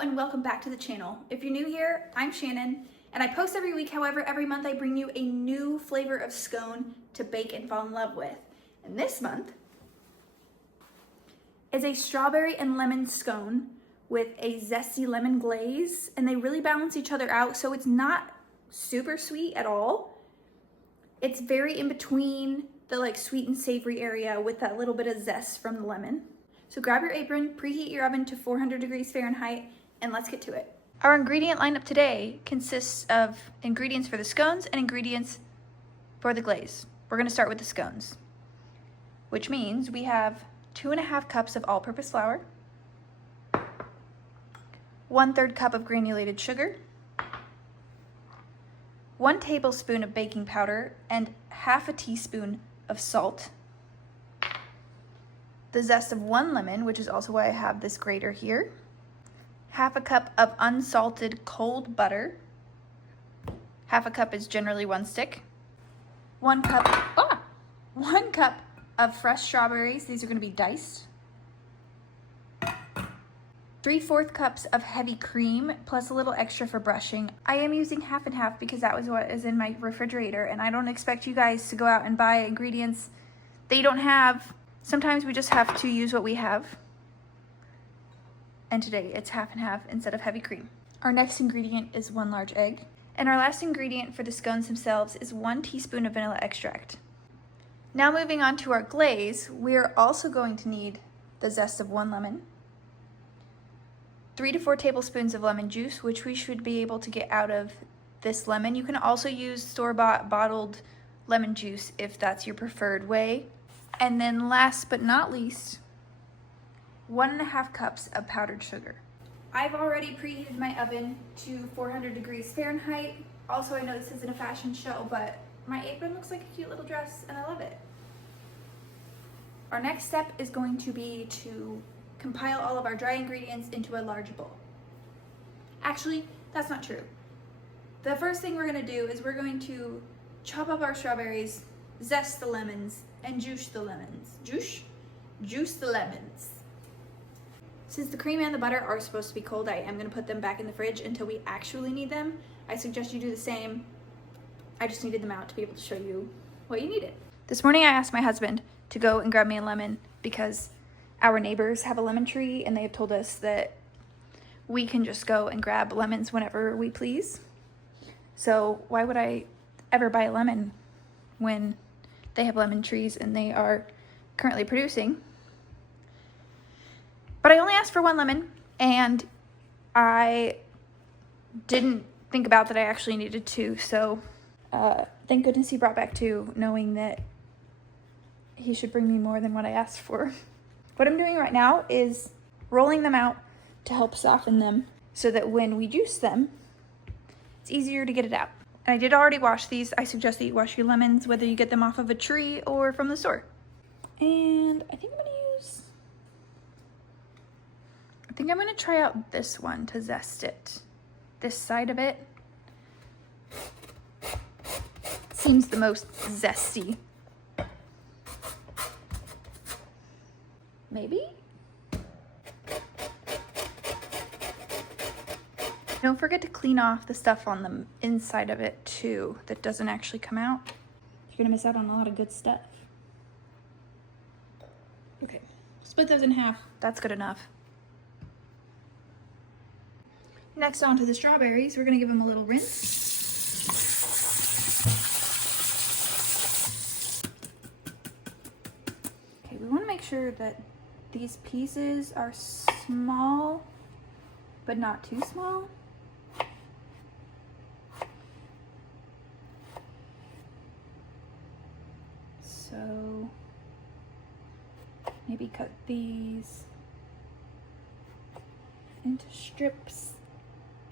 and welcome back to the channel. If you're new here, I'm Shannon and I post every week. However, every month I bring you a new flavor of scone to bake and fall in love with. And this month is a strawberry and lemon scone with a zesty lemon glaze, and they really balance each other out, so it's not super sweet at all. It's very in between the like sweet and savory area with that little bit of zest from the lemon. So grab your apron, preheat your oven to 400 degrees Fahrenheit, and let's get to it. Our ingredient lineup today consists of ingredients for the scones and ingredients for the glaze. We're gonna start with the scones, which means we have 2.5 cups of all-purpose flour, 1/3 cup of granulated sugar, 1 tablespoon of baking powder, and 1/2 teaspoon of salt, the zest of 1 lemon, which is also why I have this grater here, 1/2 cup of unsalted cold butter, 1/2 cup is generally 1 stick, 1 cup of fresh strawberries, these are going to be diced, 3/4 cups of heavy cream, plus a little extra for brushing. I am using 1/2 and 1/2 because that was what is in my refrigerator, and I don't expect you guys to go out and buy ingredients that you don't have. Sometimes we just have to use what we have. And today it's 1/2 and 1/2 instead of heavy cream. Our next ingredient is 1 large egg. And our last ingredient for the scones themselves is 1 teaspoon of vanilla extract. Now moving on to our glaze, we're also going to need the zest of 1 lemon, 3 to 4 tablespoons of lemon juice, which we should be able to get out of this lemon. You can also use store-bought bottled lemon juice if that's your preferred way. And then last but not least, 1.5 cups of powdered sugar. I've already preheated my oven to 400 degrees Fahrenheit. Also, I know this isn't a fashion show, but my apron looks like a cute little dress and I love it. Our next step is going to be to compile all of our dry ingredients into a large bowl. Actually, that's not true. The first thing we're gonna do is we're going to chop up our strawberries, zest the lemons, and juice the lemons. Juice the lemons. Since the cream and the butter are supposed to be cold, I am gonna put them back in the fridge until we actually need them. I suggest you do the same. I just needed them out to be able to show you what you needed. This morning I asked my husband to go and grab me a lemon because our neighbors have a lemon tree and they have told us that we can just go and grab lemons whenever we please. So why would I ever buy a lemon when they have lemon trees and they are currently producing? But I only asked for 1 lemon, and I didn't think about that I actually needed 2, so thank goodness he brought back 2, knowing that he should bring me more than what I asked for. What I'm doing right now is rolling them out to help soften them so that when we juice them, it's easier to get it out. And I did already wash these. I suggest that you wash your lemons, whether you get them off of a tree or from the store. And I think I'm gonna try out this one to zest it. This side of it seems the most zesty. Maybe? Don't forget to clean off the stuff on the inside of it too that doesn't actually come out. You're gonna miss out on a lot of good stuff. Okay, split those in half. That's good enough. Next, onto the strawberries. We're gonna give them a little rinse. Okay, we wanna make sure that these pieces are small, but not too small. So maybe cut these into strips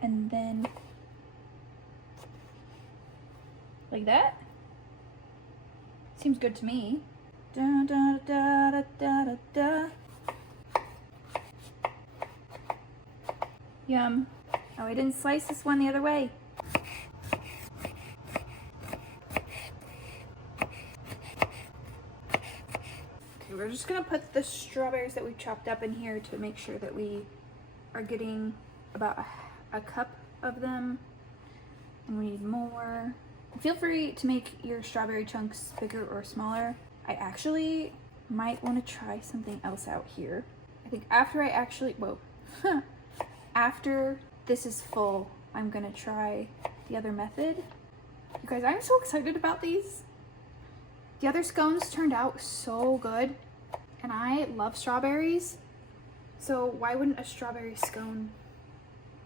and then like that. Seems good to me. Da, da, da, da, da, da, da. Yum. Oh, I didn't slice this one the other way. Okay, we're just gonna put the strawberries that we chopped up in here to make sure that we are getting about a cup of them, and we need more. Feel free to make your strawberry chunks bigger or smaller. I actually might want to try something else out here. I think after I actually, whoa, after this is full, I'm gonna try the other method. You guys, I'm so excited about these. The other scones turned out so good, and I love strawberries. So why wouldn't a strawberry scone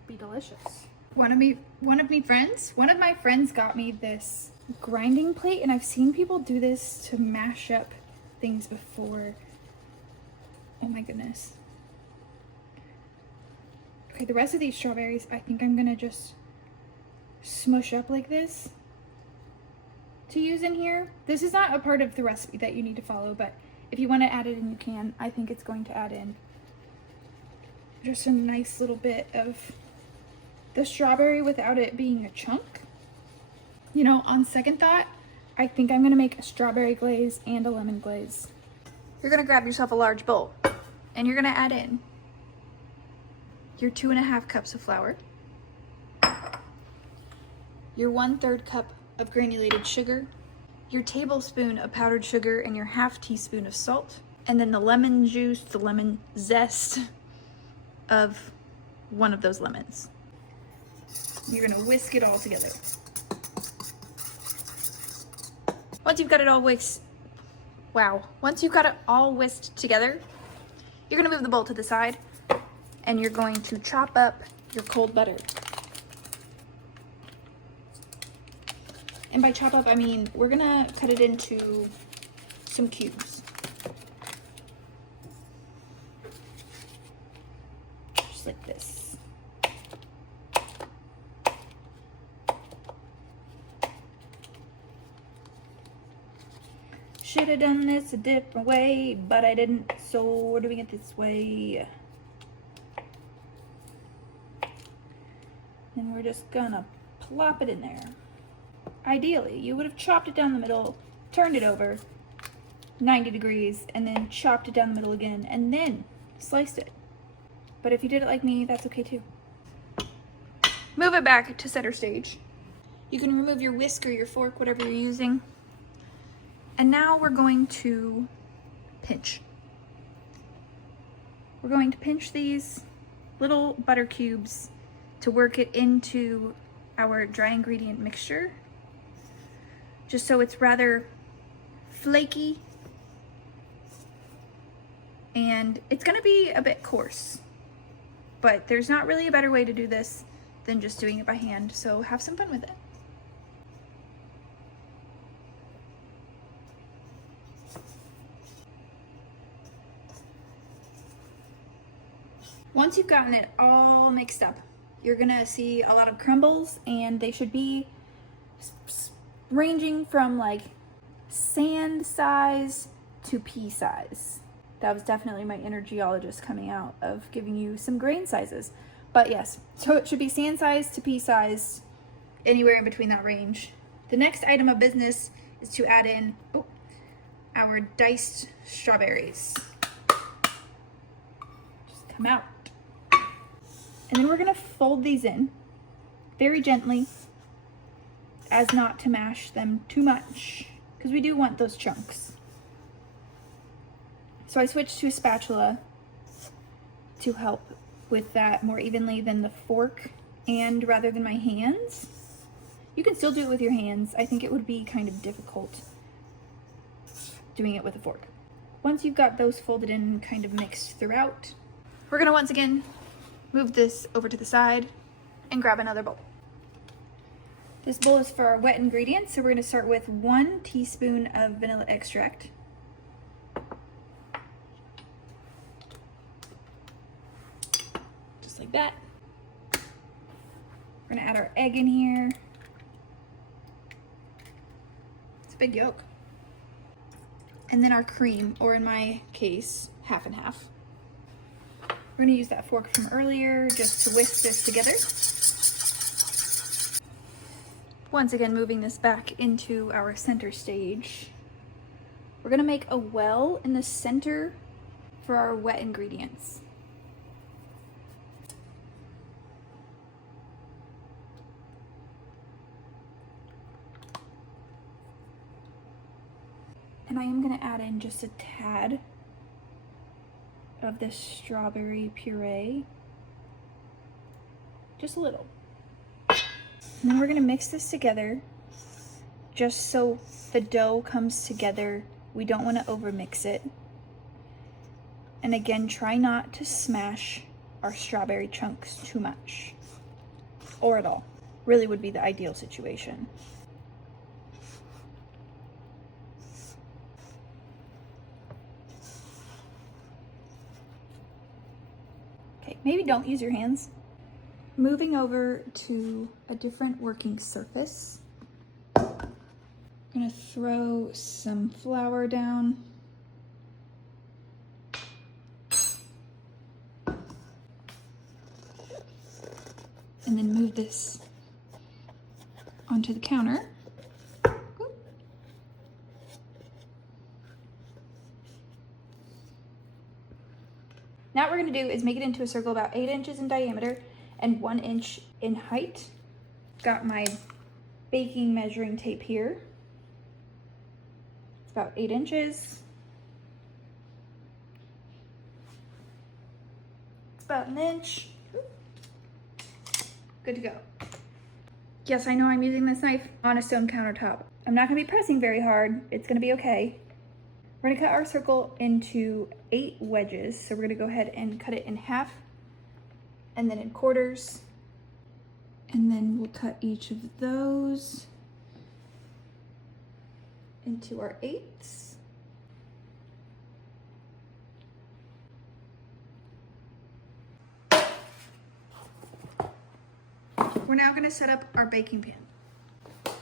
be delicious? One of my friends got me this grinding plate, and I've seen people do this to mash up things before. Oh my goodness. Okay, the rest of these strawberries, I think I'm gonna just smush up like this to use in here. This is not a part of the recipe that you need to follow, but if you want to add it in, you can. I think it's going to add in just a nice little bit of the strawberry without it being a chunk. You know, on second thought, I think I'm gonna make a strawberry glaze and a lemon glaze. You're gonna grab yourself a large bowl, and you're gonna add in your 2.5 cups of flour, your 1/3 cup of granulated sugar, your tablespoon of powdered sugar, and your 1/2 teaspoon of salt, and then the lemon juice, the lemon zest of one of those lemons. You're gonna whisk it all together. Once you've got it all whisked together, you're gonna move the bowl to the side, and you're going to chop up your cold butter. And by chop up, I mean we're gonna cut it into some cubes. Just like this. Should have done this a different way, but I didn't, so we're doing it this way. And we're just gonna plop it in there. Ideally, you would have chopped it down the middle, turned it over 90 degrees, and then chopped it down the middle again, and then sliced it. But if you did it like me, that's okay too. Move it back to center stage. You can remove your whisk or your fork, whatever you're using. And now we're going to pinch. We're going to pinch these little butter cubes to work it into our dry ingredient mixture, just so it's rather flaky, and it's gonna be a bit coarse, but there's not really a better way to do this than just doing it by hand, so have some fun with it. Once you've gotten it all mixed up, you're gonna see a lot of crumbles, and they should be ranging from like sand size to pea size. That was definitely my inner geologist coming out of giving you some grain sizes. But yes, so it should be sand size to pea size, anywhere in between that range. The next item of business is to add in our diced strawberries. Just come out. And then we're gonna fold these in very gently as not to mash them too much, because we do want those chunks. So I switched to a spatula to help with that more evenly than the fork, and rather than my hands. You can still do it with your hands. I think it would be kind of difficult doing it with a fork. Once you've got those folded in and kind of mixed throughout, we're gonna once again move this over to the side and grab another bowl. This bowl is for our wet ingredients, so we're gonna start with 1 teaspoon of vanilla extract. Just like that. We're gonna add our egg in here. It's a big yolk. And then our cream, or in my case, half and half. We're gonna use that fork from earlier just to whisk this together. Once again, moving this back into our center stage. We're gonna make a well in the center for our wet ingredients. And I am gonna add in just a tad of this strawberry puree. Just a little. And then we're gonna mix this together just so the dough comes together. We don't wanna overmix it. And again, try not to smash our strawberry chunks too much, or at all. Really would be the ideal situation. Okay, maybe don't use your hands. Moving over to a different working surface. I'm gonna throw some flour down. And then move this onto the counter. Now what we're gonna do is make it into a circle about 8 inches in diameter and 1 inch in height. Got my baking measuring tape here. It's about 8 inches. It's about 1 inch. Good to go. Yes, I know I'm using this knife on a stone countertop. I'm not gonna be pressing very hard. It's gonna be okay. We're gonna cut our circle into 8 wedges. So we're gonna go ahead and cut it in half and then in quarters. And then we'll cut each of those into our 8s. We're now gonna set up our baking pan.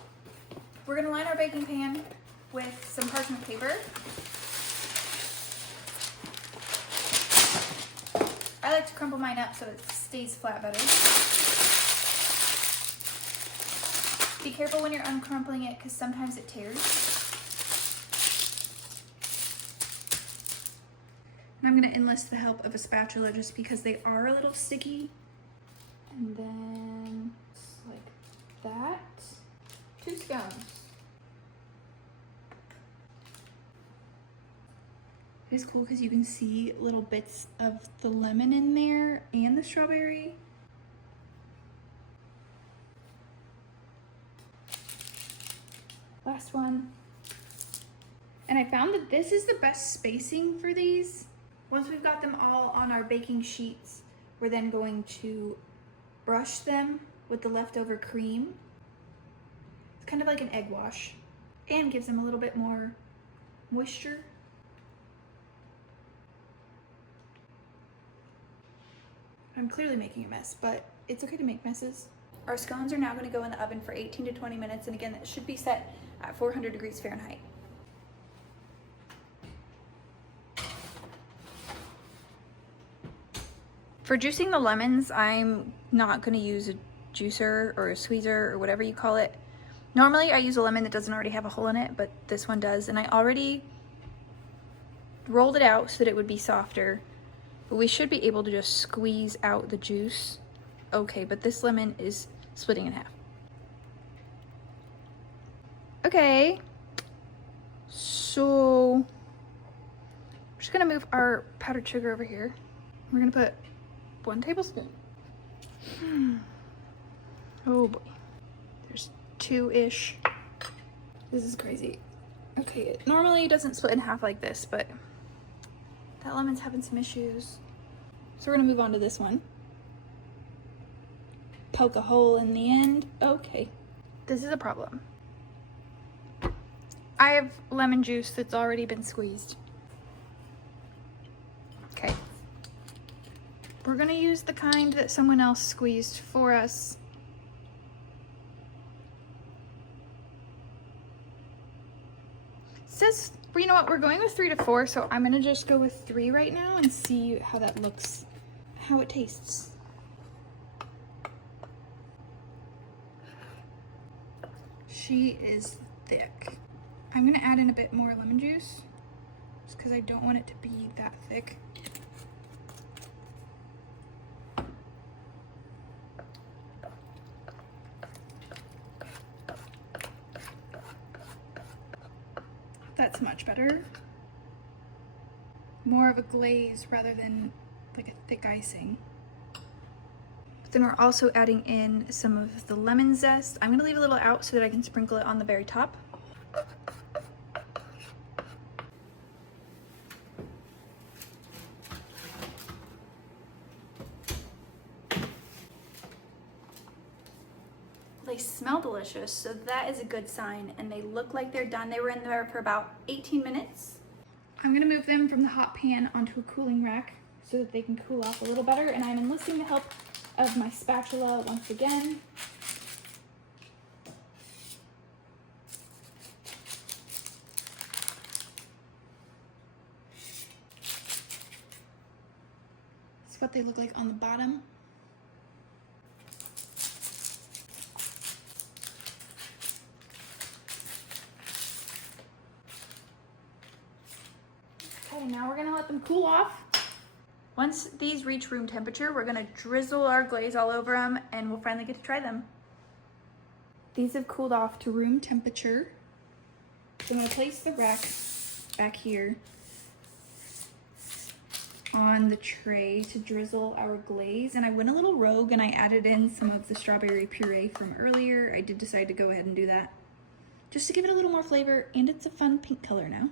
We're gonna line our baking pan with some parchment paper. I like to crumple mine up so it stays flat better. Be careful when you're uncrumpling it because sometimes it tears. And I'm gonna enlist the help of a spatula just because they are a little sticky. And then like that. 2 scones. It's cool because you can see little bits of the lemon in there and the strawberry. Last one. And I found that this is the best spacing for these. Once we've got them all on our baking sheets, we're then going to brush them with the leftover cream. It's kind of like an egg wash and gives them a little bit more moisture. I'm clearly making a mess, but it's okay to make messes. Our scones are now going to go in the oven for 18 to 20 minutes, and again, that should be set at 400 degrees Fahrenheit. For juicing the lemons, I'm not going to use a juicer or a squeezer or whatever you call it. Normally I use a lemon that doesn't already have a hole in it, but this one does, and I already rolled it out so that it would be softer. But we should be able to just squeeze out the juice. Okay, but this lemon is splitting in half. Okay, so I'm just gonna move our powdered sugar over here. We're gonna put 1 tablespoon. Oh boy, there's 2-ish. This is crazy. Okay, it normally doesn't split in half like this, but that lemon's having some issues. So we're gonna move on to this one. Poke a hole in the end. Okay, this is a problem. I have lemon juice that's already been squeezed. Okay. We're gonna use the kind that someone else squeezed for us. It says, you know what, we're going with 3 to 4, so I'm gonna just go with 3 right now and see how that looks, how it tastes. She is thick. I'm gonna add in a bit more lemon juice, just because I don't want it to be that thick. That's that's much better. More of a glaze rather than like a thick icing. But then we're also adding in some of the lemon zest. I'm gonna leave a little out so that I can sprinkle it on the very top. They smell delicious, so that is a good sign, and they look like they're done. They were in there for about 18 minutes. I'm gonna move them from the hot pan onto a cooling rack so that they can cool off a little better, and I'm enlisting the help of my spatula once again. This is what they look like on the bottom. Okay, now we're gonna let them cool off. Once these reach room temperature, we're gonna drizzle our glaze all over them and we'll finally get to try them. These have cooled off to room temperature. So I'm gonna place the rack back here on the tray to drizzle our glaze. And I went a little rogue and I added in some of the strawberry puree from earlier. I did decide to go ahead and do that just to give it a little more flavor, and it's a fun pink color now.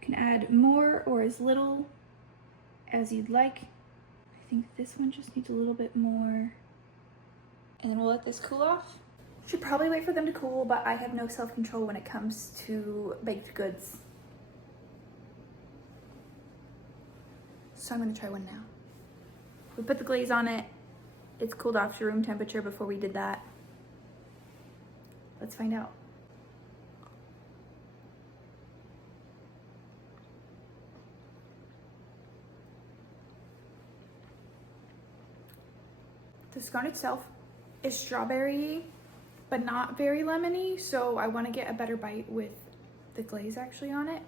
You can add more or as little as you'd like. I think this one just needs a little bit more. And then we'll let this cool off. Should probably wait for them to cool, but I have no self-control when it comes to baked goods. So I'm gonna try one now. We put the glaze on it. It's cooled off to room temperature before we did that. Let's find out. The scone itself is strawberry, but not very lemony, so I want to get a better bite with the glaze actually on it.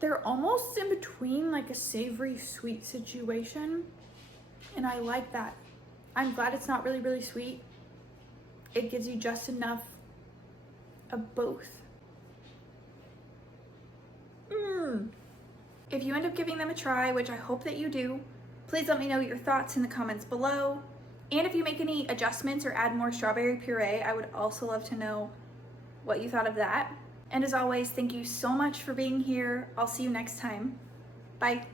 They're almost in between like a savory sweet situation, and I like that. I'm glad it's not really, really sweet. It gives you just enough of both. If you end up giving them a try, which I hope that you do, please let me know your thoughts in the comments below. And if you make any adjustments or add more strawberry puree, I would also love to know what you thought of that. And as always, thank you so much for being here. I'll see you next time. Bye.